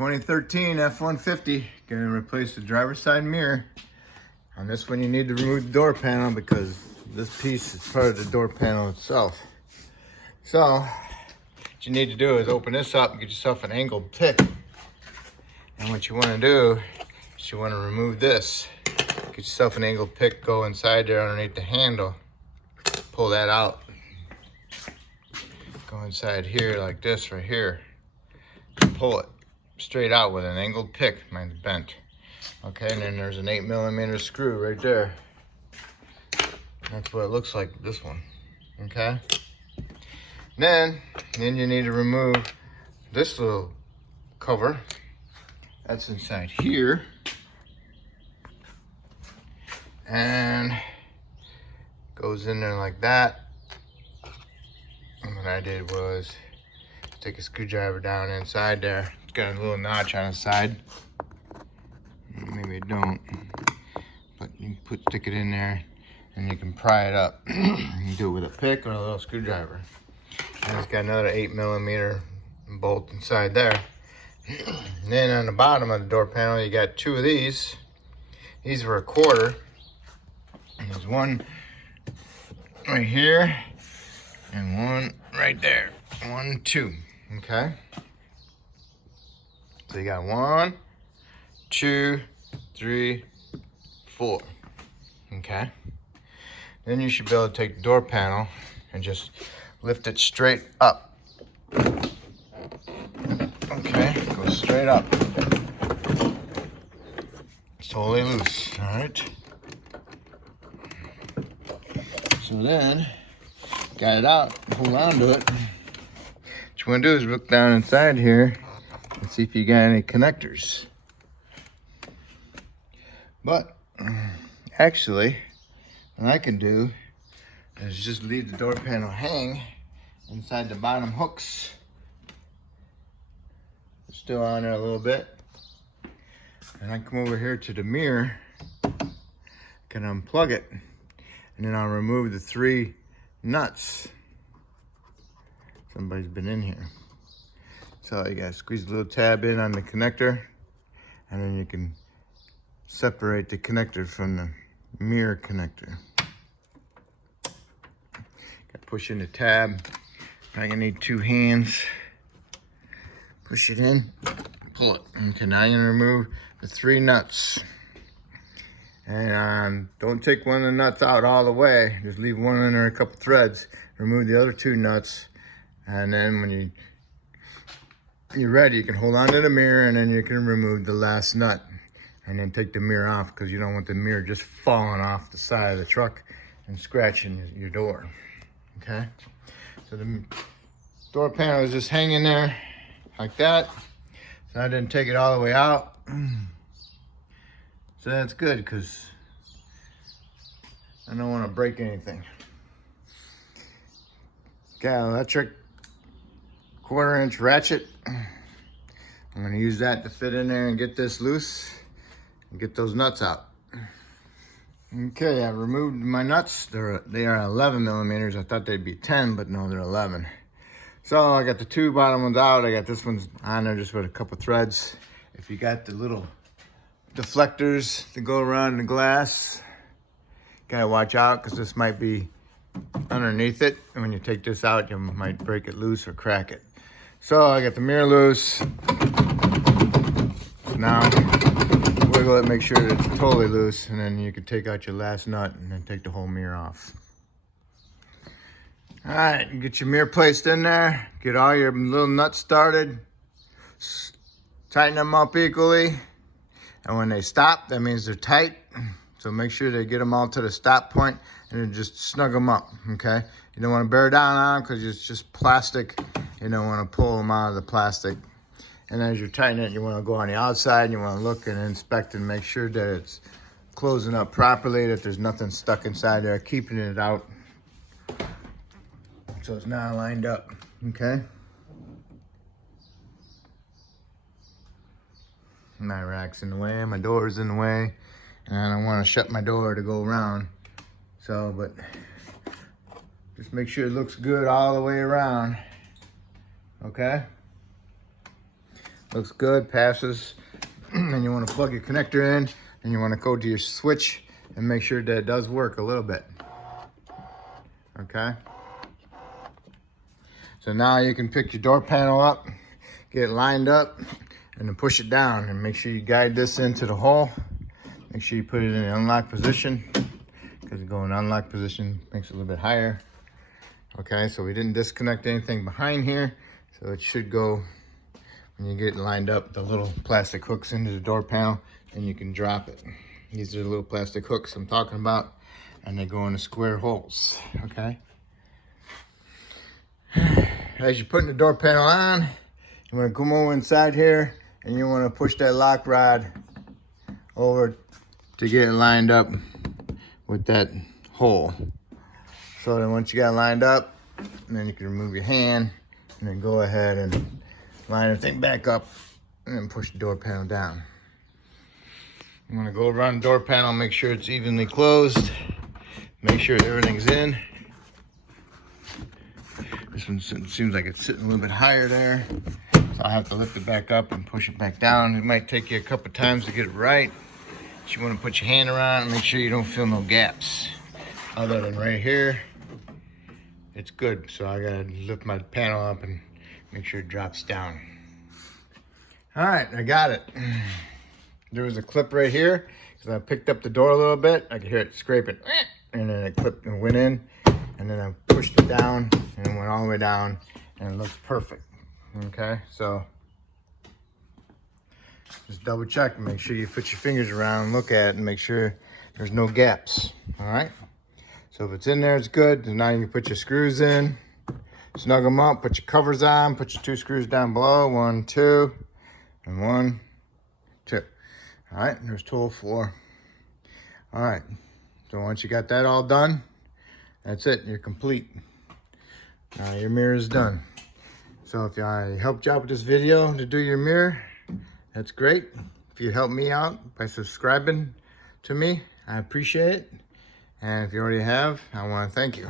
2013 F150, gonna replace the driver's side mirror. On this one you need to remove the door panel because this piece is part of the door panel itself. So, what you need to do is open this up and get yourself an angled pick. And what you wanna do is you wanna remove this. Get yourself an angled pick, go inside there underneath the handle, pull that out. Go inside here like this right here. Pull it straight out with an angled pick, mine's bent. Okay, and then there's an 8mm screw right there. That's what it looks like, this one. Okay? Then you need to remove this little cover. That's inside here. And goes in there like that. And what I did was take a screwdriver down inside there. It's got a little notch on the side. Maybe it don't, but you can stick it in there and you can pry it up. You can do it with a pick or a little screwdriver. And it's got another 8mm bolt inside there. And then on the bottom of the door panel, you got two of these. These were 1/4. And there's one right here and one right there. 1, 2. Okay. So you got 1, 2, 3, 4. Okay. Then you should be able to take the door panel and just lift it straight up. Okay, go straight up. It's totally loose, all right? So then, got it out, hold on to it. What you want to do is look down inside here and see if you got any connectors. But actually, what I can do is just leave the door panel hang inside the bottom hooks. It's still on there a little bit. And I come over here to the mirror, can unplug it, and then I'll remove the 3 nuts. Somebody's been in here. So you gotta squeeze a little tab in on the connector, and then you can separate the connector from the mirror connector. Gotta push in the tab. I'm gonna need 2 hands. Push it in, pull it. Okay, now you're gonna remove the 3 nuts. And don't take one of the nuts out all the way. Just leave one in there, a couple threads. Remove the other 2 nuts. And then when you're ready, you can hold on to the mirror and then you can remove the last nut. And then take the mirror off because you don't want the mirror just falling off the side of the truck and scratching your door. Okay? So the door panel is just hanging there like that. So I didn't take it all the way out. So that's good because I don't want to break anything. Got an electric 1/4-inch ratchet. I'm going to use that to fit in there and get this loose and get those nuts out. Okay, I removed my nuts. They are 11mm. I thought they'd be 10, but no, they're 11. So I got the 2 bottom ones out. I got this one on there just with a couple threads. If you got the little deflectors to go around the glass, gotta watch out because this might be underneath it. And when you take this out, you might break it loose or crack it. So I got the mirror loose. Now, wiggle it, make sure it's totally loose, and then you can take out your last nut and then take the whole mirror off. All right, get your mirror placed in there. Get all your little nuts started. Tighten them up equally. And when they stop, that means they're tight. So make sure to get them all to the stop point and then just snug them up, okay? You don't want to bear down on them because it's just plastic. You don't want to pull them out of the plastic. And as you're tightening it, you want to go on the outside and you want to look and inspect and make sure that it's closing up properly, that there's nothing stuck inside there, keeping it out so it's not lined up, okay? My rack's in the way, my door's in the way, and I don't want to shut my door to go around. So, but just make sure it looks good all the way around, okay? Looks good, passes. And you want to plug your connector in, and you want to go to your switch and make sure that it does work a little bit. Okay. So now you can pick your door panel up, get it lined up, and then push it down, and make sure you guide this into the hole. Make sure you put it in the unlock position, because going unlock position makes it a little bit higher. Okay, so we didn't disconnect anything behind here, so it should go, when you get it lined up, the little plastic hooks into the door panel, and you can drop it. These are the little plastic hooks I'm talking about, and they go into square holes. Okay. As you're putting the door panel on, you want to come over inside here, and you want to push that lock rod over to get it lined up with that hole. So then once you got it lined up, and then you can remove your hand, and then go ahead and line everything back up, and then push the door panel down. I'm gonna go around the door panel, make sure it's evenly closed, make sure everything's in. This one seems like it's sitting a little bit higher there, so I'll have to lift it back up and push it back down. It might take you a couple times to get it right. But you want to put your hand around and make sure you don't feel no gaps. Other than right here, it's good. So I gotta lift my panel up and make sure it drops down. All right, I got it. There was a clip right here, because I picked up the door a little bit. I could hear it scraping, and then it clipped and went in. And then I pushed it down, and it went all the way down, and it looks perfect. Okay, so just double check and make sure you put your fingers around and look at it and make sure there's no gaps. All right, so if it's in there, it's good. And now you can put your screws in, snug them up, put your covers on, put your 2 screws down below, 1, 2, and 1, 2. All right, there's tool 4. All right, so once you got that all done, that's it, you're complete. Now your mirror is done. So if I helped you out with this video to do your mirror, that's great. If you help me out by subscribing to me, I appreciate it. And if you already have, I want to thank you.